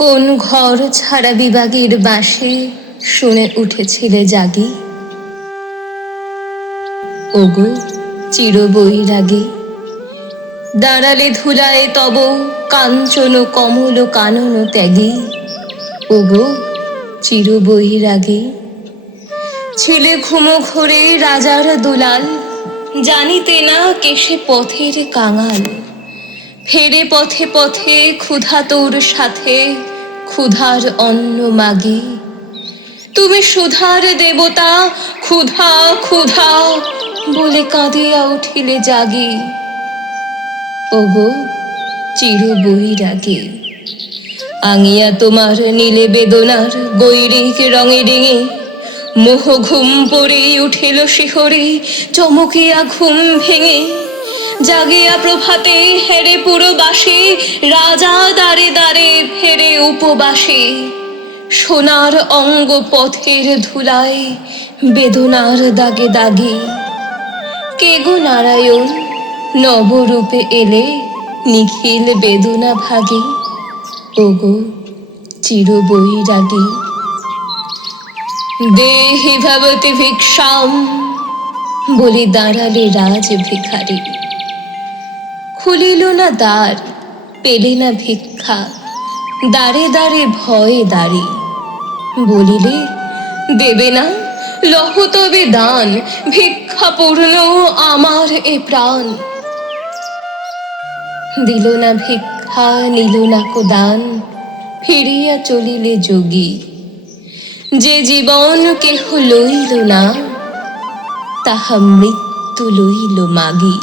কোন ঘর ছাড়া বিভাগের বাঁশি শুনে উঠেছিলে জাগি? ওগো চির বৈরাগী, দাঁড়ালে ধুলায় তব কাঞ্চন কমল কানন ত্যাগী। ওগো চির বৈরাগী, ছিলে ঘুমো ঘোরে রাজার দুলাল, জানিতে না কেসে পথের কাঙাল। ফেরে পথে পথে ক্ষুধা তোর সাথে, ক্ষুধার অন্ন মাগি। তুমি সুধার দেবতা, ক্ষুধা ক্ষুধা বলে কাঁদিয়া উঠিলে জাগি। ওগো চির বৈরাগী, আঙিয়া তোমার নীলে বেদনার গৈরিক রঙে ডিঙে, মোহ ঘুম পড়ে উঠিল শিহরে, চমকিয়া ঘুম ভেঙে। জাগিয়া প্রভাতে হেরে পুরবাসী, রাজা দ্বারে দ্বারে ফেরে উপবাসী। সোনার অঙ্গ পথের ধুলায়, বেদনার দাগে দাগে। কে গো নারায়ণ নবরূপে এলে, নিখিল বেদনা ভাগে। ওগো চির বৈরাগী, দেহি ভবতি ভিক্ষাম বলে দাঁড়ালে রাজ ভিখারি। খুলিল না দ্বার, পেলে না ভিক্ষা, দ্বারে দ্বারে ভয়ে দাঁড়ি। বলিলে দেবে না, লহ তবে দান, ভিক্ষা পূর্ণ আমার এ প্রাণ। দিল না ভিক্ষা, নিল না কো দান, ফিরিয়া চলিলে যোগী। যে জীবন কেহ লইল না, তাহা মৃত্যু লইল মাগি।